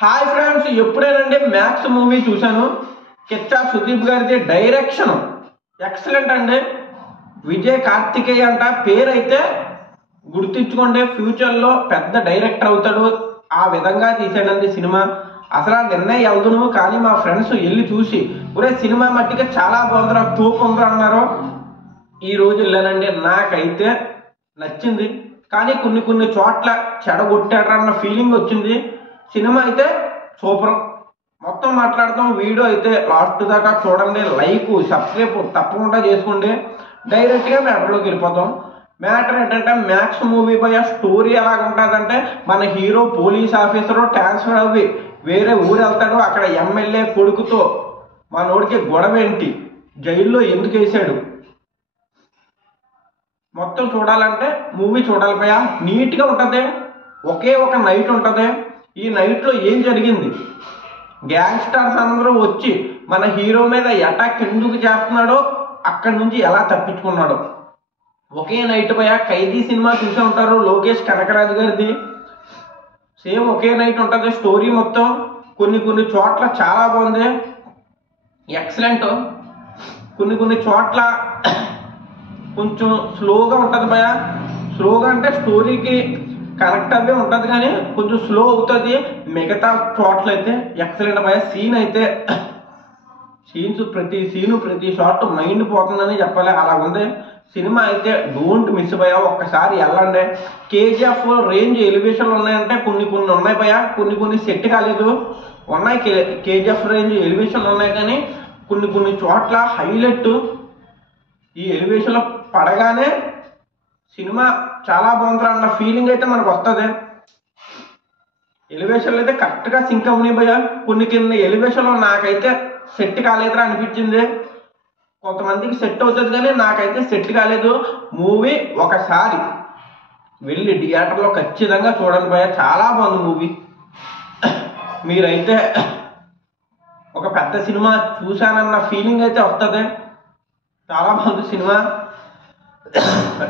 Hi friends, ఎప్పుడేనండి max movie చూశాను. కిచ్చా సుదీప్ గారిది direction excellent అండి. విజయ్ కార్తికేయ అంట పేరు అయితే గుర్తించుకోండి, ఫ్యూచర్లో పెద్ద డైరెక్టర్ అవుతాడు. ఆ విధంగా తీసాడండి సినిమా. అసలు ఆ నిర్ణయం వెళ్దును కానీ మా ఫ్రెండ్స్ వెళ్ళి చూసి ఒరే సినిమా మట్టిగా చాలా బాగుందిరా, తూపు ఉందిరా అన్నారు. ఈ రోజు వెళ్ళానండి, నాకైతే నచ్చింది. కానీ కొన్ని చోట్ల చెడగొట్టాడన్న ఫీలింగ్ వచ్చింది. సినిమా అయితే సూపర్. మొత్తం మాట్లాడతాం, వీడియో అయితే లాస్ట్ దాకా చూడండి, లైక్ సబ్స్క్రైబ్ తప్పకుండా చేసుకోండి. డైరెక్ట్గా మ్యాటర్లోకి వెళ్ళిపోతాం. మ్యాటర్ ఏంటంటే మ్యాక్స్ మూవీ పై స్టోరీ ఎలాగ ఉంటుందంటే మన హీరో పోలీస్ ఆఫీసరు ట్రాన్స్ఫర్ అవి వేరే ఊరు వెళ్తాడు. అక్కడ ఎమ్మెల్యే కొడుకుతో మనోడికి గొడవ ఏంటి, జైల్లో ఎందుకు వేసాడు, మొత్తం చూడాలంటే మూవీ చూడాలి భయ. నీట్గా ఉంటుంది. ఒకే ఒక నైట్ ఉంటుంది. ఈ నైట్లో ఏం జరిగింది, గ్యాంగ్స్టర్స్ అందరూ వచ్చి మన హీరో మీద అటాక్ ఎందుకు చేస్తున్నాడో, అక్కడి నుంచి ఎలా తప్పించుకున్నాడో, ఒకే నైట్ భయ. ఖైదీ సినిమా చూసే ఉంటారు, లోకేష్ కనకరాజు గారిది. సేమ్ ఒకే నైట్ ఉంటుంది స్టోరీ మొత్తం. కొన్ని చోట్ల చాలా బాగుంది, ఎక్సలెంట్. కొన్ని చోట్ల కొంచెం స్లోగా ఉంటుంది భయ. స్లోగా అంటే స్టోరీకి కరెక్ట్ అవే ఉంటుంది కానీ కొంచెం స్లో అవుతుంది. మిగతా చోట్ల అయితే ఎక్సలెంట్ భయ. సీన్ అయితే సీన్స్ ప్రతి షాట్ మైండ్ పోతుందని చెప్పాలి, అలా ఉంది సినిమా అయితే. డోంట్ మిస్ భయ, ఒక్కసారి వెళ్ళండి. కేజీఎఫ్ రేంజ్ ఎలివేషన్లు ఉన్నాయంటే కొన్ని ఉన్నాయి భయ, కొన్ని సెట్ కాలేదు. ఉన్నాయి కేజీఎఫ్ రేంజ్ ఎలివేషన్లు ఉన్నాయి కానీ కొన్ని చోట్ల హైలైట్ ఈ ఎలివేషన్లో పడగానే సినిమా చాలా బాగుంటుంది అన్న ఫీలింగ్ అయితే మనకు వస్తుంది. ఎలివేషన్లు అయితే కరెక్ట్గా సింక్ అవునాయి భయ. కొన్ని ఎలివేషన్లో నాకైతే సెట్ కాలేదురా అనిపించింది. కొంతమందికి సెట్ అవుతుంది కానీ నాకైతే సెట్ కాలేదు. మూవీ ఒకసారి వెళ్ళి థియేటర్లో ఖచ్చితంగా చూడండి భయ, చాలా బాగుంది మూవీ. మీరైతే ఒక పెద్ద సినిమా చూశానన్న ఫీలింగ్ అయితే వస్తుంది. చాలా బాగుంది సినిమా.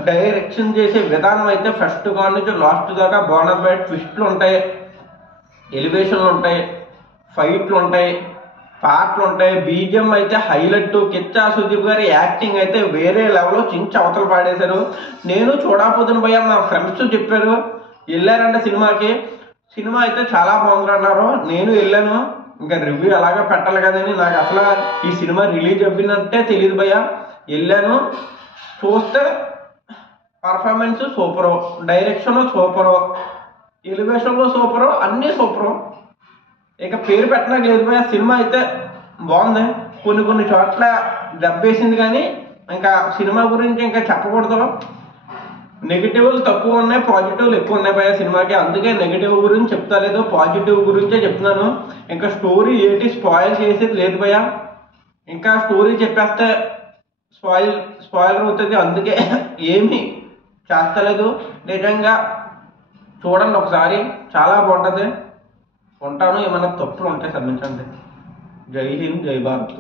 డైరెక్షన్ చేసే విధానం అయితే ఫస్ట్ కాడ నుంచి లాస్ట్ దాకా బాగున్నది భయ. ట్విస్ట్లు ఉంటాయి, ఎలివేషన్లు ఉంటాయి, ఫైట్లు ఉంటాయి, పాటలు ఉంటాయి, బీజిఎం అయితే హైలైట్. కిచ్చా సుదీప్ గారి యాక్టింగ్ అయితే వేరే లెవెల్లో చించి అవతల పాడేశారు. నేను చూడకపోతున్న భయ, మా ఫ్రెండ్స్ చెప్పారు వెళ్ళారంటే సినిమాకి. సినిమా అయితే చాలా బాగుంది అన్నారు. నేను వెళ్ళాను, ఇంకా రివ్యూ ఎలాగా పెట్టాలి కదని నాకు అసలు ఈ సినిమా రిలీజ్ అవ్వినట్టే తెలియదు భయ. వెళ్ళాను, చూస్తే పర్ఫార్మెన్స్ సూపరు, డైరెక్షన్ సూపరు, ఎలివేషన్లో సూపరు, అన్నీ సూపరు. ఇక పేరు పెట్టడానికి లేదు భయ. సినిమా అయితే బాగుంది. కొన్ని చోట్ల దెబ్బేసింది కానీ ఇంకా సినిమా గురించి ఇంకా చెప్పకూడదు. నెగిటివ్లు తక్కువ ఉన్నాయి, పాజిటివ్లు ఎక్కువ ఉన్నాయి భయ సినిమాకి. అందుకే నెగిటివ్ గురించి చెప్తా లేదు, పాజిటివ్ గురించే చెప్తున్నాను. ఇంకా స్టోరీ ఏంటి స్పాయిల్ చేసేది లేదు భయ. ఇంకా స్టోరీ చెప్పేస్తే స్పాయిలర్ అవుతుంది, అందుకే ఏమీ చేస్తలేదు. నిజంగా చూడండి ఒకసారి, చాలా బాగుంటుంది. ఉంటాను, ఏమైనా తప్పులు ఉంటే క్షమించండి. జై హింద్, జై భారత్.